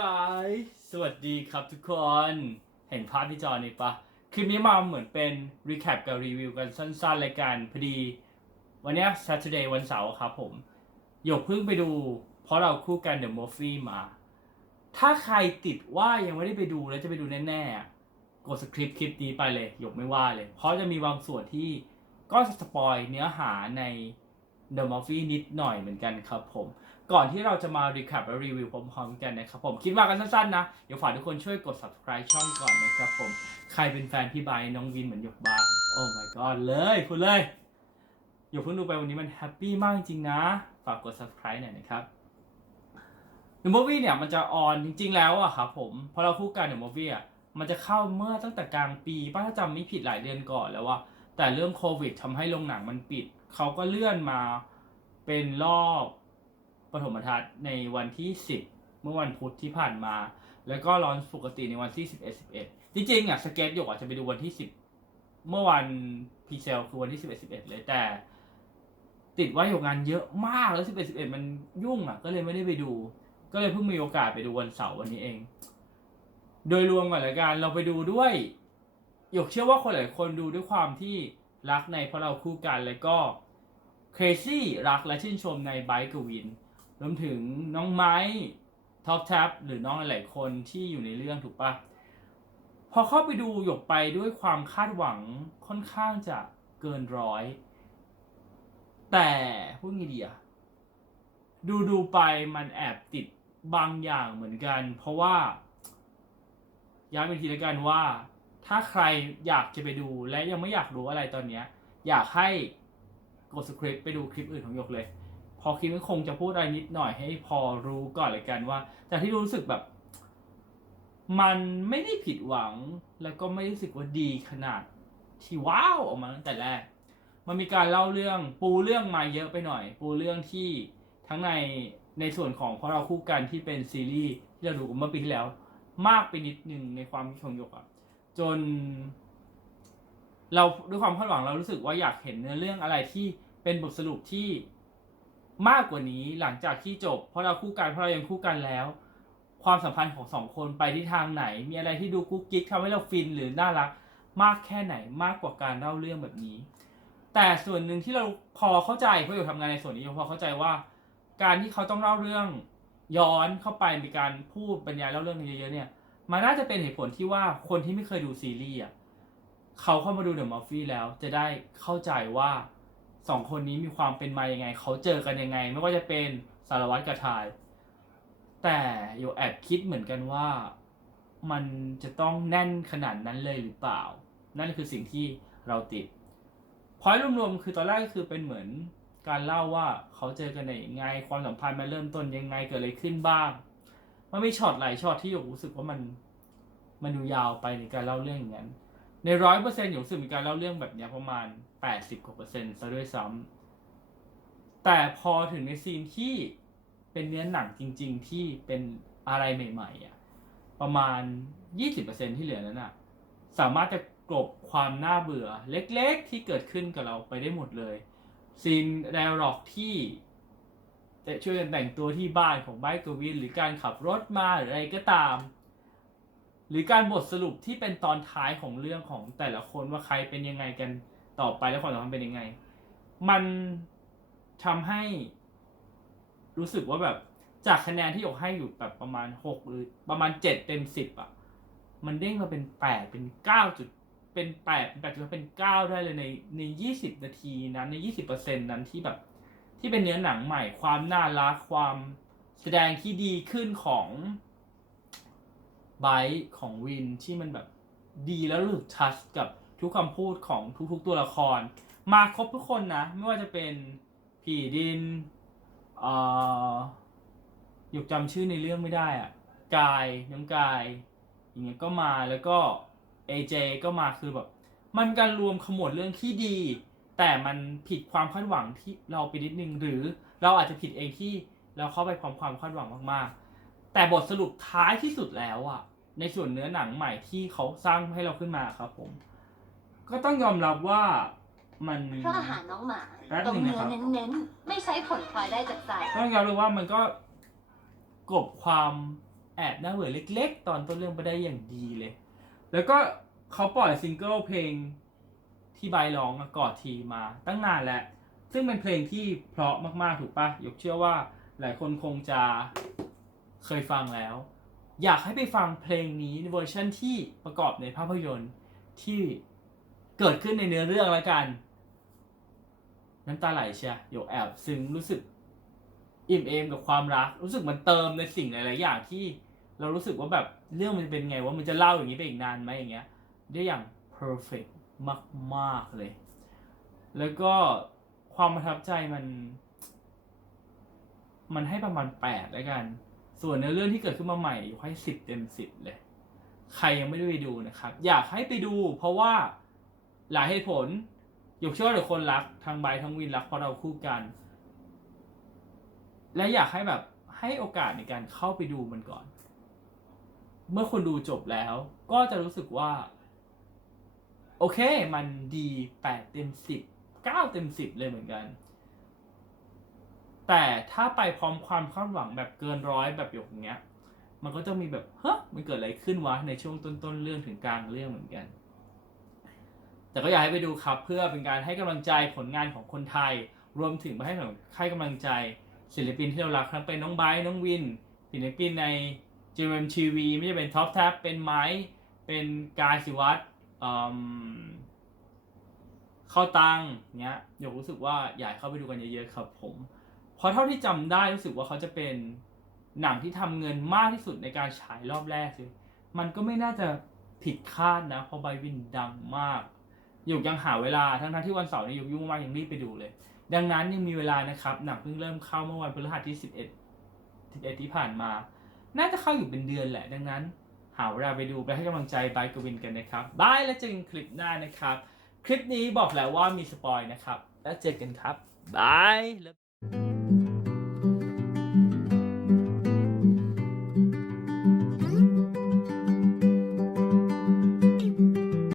guys สวัสดีครับทุกคน เห็นภาพที่จอนี่ปะคลิปนี้มาเหมือนเป็น recap กับรีวิวกันสั้นๆรายการพอดี วันนี้ Saturday วันเสาร์ครับผมหยกเพิ่งไปดู เพราะเราคู่กัน The Movie มา ถ้าใครติดว่ายังไม่ได้ไปดูแล้วจะไปดูแน่ๆ กดสคริปต์คลิปนี้ไปเลยหยกไม่ว่าเลย เพราะจะมีบางส่วนที่ก็จะสปอยเนื้อหาใน The Movie นิดหน่อยเหมือนกันครับผม ก่อนที่เราจะมา recap และรีวิวพร้อมๆกันนะครับผมคิดว่ากันสั้นๆนะ เดี๋ยวฝากทุกคนช่วยกด subscribe ช่องก่อนนะครับผม ใครเป็นแฟนพี่ไบน้องวินเหมือนหยกบางโอ้ my god เลยคุณเลยหยกเพิ่งดูไปวันนี้มันแฮปปี้มากจริงนะ ฝากกด subscribe หน่อยนะครับ The Movie เนี่ยมันจะออนจริง ๆ แล้วอะครับผมพอเราคู่กัน The Movie อะมันจะเข้าเมื่อตั้งแต่กลางปีป้าถ้าจำไม่ผิดหลายเดือนก่อนแล้วว่าแต่เรื่องโควิดทำให้โรงหนังมันปิด เขาก็เลื่อนมาเป็นรอบปฐมทัศน์ในวันที่ 10 เมื่อวันพุธที่ผ่านมา แล้วก็ร้อนปกติในวันที่ 11 11 จริงๆอะสเก็ตหยกอาจจะไปดูวันที่ 10 เมื่อวันพีเซลคือวันที่ 11 11 เลยแต่ ติดว่าหยกงานเยอะมากแล้ว 11 11 มันยุ่งอะก็เลยไม่ได้ไปดู ก็เลยเพิ่งมีโอกาสไปดูวันเสาร์วันนี้เอง โดยรวมก่อนละกันเราไปดูด้วยหยกเชื่อว่าคนหลายคนดูด้วยความที่ รักในเพราะเราคู่กัน แล้วก็ crazy รักและชื่นชมในไบค์กวิน รวมถึงน้องไม้ท็อปแท็บหรือน้องหลายๆคนที่อยู่ในเรื่องถูกปะพอเข้าไปดูหยกไปด้วยความคาดหวังค่อนข้างจะเกินร้อย แต่พูดไงดีอะดูดูๆไปมันแอบติดบางอย่างเหมือนกัน เพราะว่าย้ำอีกทีล้วกันว่า ถ้าใครอยากจะไปดูและยังไม่อยากรู้อะไรตอนเนี้ย อยากให้กดสคริปต์ไปดูคลิปอื่นของยกเลย พอคลิปนี้คงจะพูดอะไรนิดหน่อยให้พอรู้ก่อนเลยกันว่า แต่ที่รู้สึกแบบ มันไม่ได้ผิดหวัง แล้วก็ไม่รู้สึกว่าดีขนาดที่ว้าวออกมาตั้งแต่แรก มันมีการเล่าเรื่องปูเรื่องมาเยอะไปหน่อย ปูเรื่องที่ทั้งในในส่วนของเพราเราคู่กันที่เป็นซีรีส์ที่เราดูเมื่อปีที่แล้ว มากไปนิดนึงในความคิดของยกอะ จน เราด้วยความคาดหวังเรารู้สึกว่าอยากเห็นเนื้อเรื่องอะไรที่เป็นบทสรุปที่มากกว่านี้หลังจากที่จบ เพราะเราคู่กันเพราะเรายังคู่กันแล้ว ความสัมพันธ์ของสองคนไปที่ทางไหน มีอะไรที่ดูกุ๊กกิ๊กทำให้เราฟินหรือน่ารัก มากแค่ไหนมากกว่าการเล่าเรื่องแบบนี้ แต่ส่วนหนึ่งที่เราพอเข้าใจเพราะอยู่ทำงานในส่วนนี้พอเข้าใจว่า การที่เขาต้องเล่าเรื่องย้อนเข้าไปมีการพูดบรรยายเล่าเรื่องเยอะๆเนี่ย มันน่าจะเป็นเหตุผลที่ว่าคนที่ไม่เคยดูซีรีส์อะเขาเข้ามาดูเดอะมอฟฟี่แล้ว จะได้เข้าใจว่าสองคนนี้มีความเป็นมายังไง เขาเจอกันยังไง ไม่ว่าจะเป็นสารวัตรกับทาย แต่โยแอบคิดเหมือนกันว่ามันจะต้องแน่นขนาดนั้นเลยหรือเปล่า นั่นคือสิ่งที่เราติดพอยรวมๆคือตอนแรกก็คือเป็นเหมือนการเล่าว่าเขาเจอกันได้ยังไง ความสัมพันธ์มาเริ่มต้นยังไงเกิดอะไรขึ้นบ้าง มันมีช็อตหลายช็อตที่หยกรู้สึกว่ามันมันดูยาวไปในการเล่าเรื่องอย่างนั้น ในร้อยเปอร์เซ็นต์หยกรู้สึกมีการเล่าเรื่องแบบนี้ประมาณแปดสิบกว่าเปอร์เซ็นต์ซะด้วยซ้ำแต่พอถึงในซีนที่เป็นเนื้อหนังจริง ๆ ที่เป็นอะไรใหม่ๆอะประมาณยี่สิบเปอร์เซ็นที่เหลือนั้นอะ สามารถจะกลบความน่าเบื่อเล็กๆที่เกิดขึ้นกับเราไปได้หมดเลยซีนแดร์ร็อกที่ แต่ช่วยกันแต่งตัวที่บ้านของไบค์กวิน หรือการขับรถมาหรืออะไรก็ตาม หรือการบทสรุปที่เป็นตอนท้ายของเรื่องของแต่ละคนว่าใครเป็นยังไงกันต่อไปและความสัมพันธ์เป็นยังไง มันทำให้รู้สึกว่าแบบจากคะแนนที่ยกให้อยู่แบบประมาณหกหรือประมาณเจ็ดเต็มสิบอะ มันเด้งมาเป็นแปดเป็นเก้าจุดเป็นแปดเป็นแปดจุดเป็นเก้าได้เลยในในยี่สิบนาทีนั้นในยี่สิบเปอร์เซ็นต์นั้นที่แบบ ที่เป็นเนื้อหนังใหม่ความน่ารักความแสดงที่ดีขึ้นของไบร์ของวินที่มันแบบดีแล้วรู้สึกทัชกับทุกคำพูดของทุกๆตัวละคร มาครบทุกคนนะ ไม่ว่าจะเป็นผีดินเอ่อหยกจำชื่อในเรื่องไม่ได้อะกายน้องกายอย่างเงี้ยก็มาแล้วก็ AJ ก็มาคือแบบ มันการรวมขมวดเรื่องที่ดี แต่มันผิดความคาดหวังที่เราไปนิดนึง หรือเราอาจจะผิดเองที่เราเข้าไปความความคาดหวังมากๆ แต่บทสรุปท้ายที่สุดแล้วอะในส่วนเนื้อหนังใหม่ที่เขาสร้างให้เราขึ้นมาครับผม ก็ต้องยอมรับว่ามันเพราะอาหารน้องหมาแป๊บตรงนึงเนื้นะอครับ เน้นๆ ไม่ใช้ผลพลอยได้จากใจต้องยอมรับว่ามันก็กลบความแแอบน่าเบื่อเล็ก ๆ ตอนต้นเรื่องไปได้อย่างดีเลย แล้วก็เขาปล่อยซิงเกิลเพลง ที่ใบร้องกอดทีมาตั้งนานแล้วซึ่งเป็นเพลงที่เพราะมากๆถูกปะยกเชื่อว่าหลายคนคงจะเคยฟังแล้ว อยากให้ไปฟังเพลงนี้เวอร์ชันที่ประกอบในภาพยนตร์ที่เกิดขึ้นในเนื้อเรื่องแล้วกัน น้ำตาไหลเชียหยแอบซึ้งรู้สึกอิ่มเอมกับความรัก รู้สึกมันเติมในสิ่งหลายๆอย่างที่เรารู้สึกว่าแบบเรื่องมันเป็นไงว่ามันจะเล่าอย่างนี้ไปอีกนานไหมอย่างเงี้ยได้อย่าง perfect มากๆเลย แล้วก็ความประทับใจมัน มันให้ประมาณแปดแล้วกัน ส่วนในเรื่องที่เกิดขึ้นมาใหม่อยู่ให้สิบเต็มสิบเลย ใครยังไม่ได้ไปดูนะครับ อยากให้ไปดู เพราะว่าหลายเหตุผลยกเชื่อว่าหลายคนรักทั้งไบททั้งวินรักเพราะเราคู่กัน และอยากให้แบบให้โอกาสในการเข้าไปดูมันก่อน เมื่อคุณดูจบแล้ว ก็จะรู้สึกว่า โอเค มันดีแปดเต็มสิบเก้าเต็มสิบเลยเหมือนกัน แต่ถ้าไปพร้อมความคาดหวังแบบเกินร้อยแบบอย่างเงี้ย มันก็จะมีแบบเฮ้ยมันเกิดอะไรขึ้นวะในช่วงต้นๆเรื่องถึงกลางเรื่องเหมือนกัน แต่ก็อยากให้ไปดูครับเพื่อเป็นการให้กำลังใจผลงานของคนไทย รวมถึงมาให้ให้กำลังใจศิลปินที่เรารักทั้งเป็นน้องไบร์น้องวินศิลปินใน JMTV ไม่ใช่เป็นท็อปแท็บเป็นไม้เป็นกายศิวัตร เข้าตังเงี้ยอยกรู้สึกว่าอยากเข้าไปดูกันเยอะๆครับผมเพราะเท่าที่จำได้รู้สึกว่าเขาจะเป็นหนังที่ทำเงินมากที่สุดในการฉายรอบแรกเลยมันก็ไม่น่าจะผิดคาดนะ เพราะไบวินดังมากหยกยังหาเวลาทั้งๆที่วันเสาร์นี้หยกยุ่งมากยังรีบไปดูเลย ดังนั้นยังมีเวลานะครับหนังเพิ่งเริ่มเข้าเมื่อวันพฤหัสที่11 11ที่ผ่านมา น่าจะเข้าอยู่เป็นเดือนแหละ ดังนั้น หาเวลาไปดูไปให้กำลังใจไบร์ทกวินกันนะครับบายแล้วเจอกันคลิปหน้านะครับ คลิปนี้บอกแล้วว่ามีสปอยนะครับ แล้วเจอกันครับบาย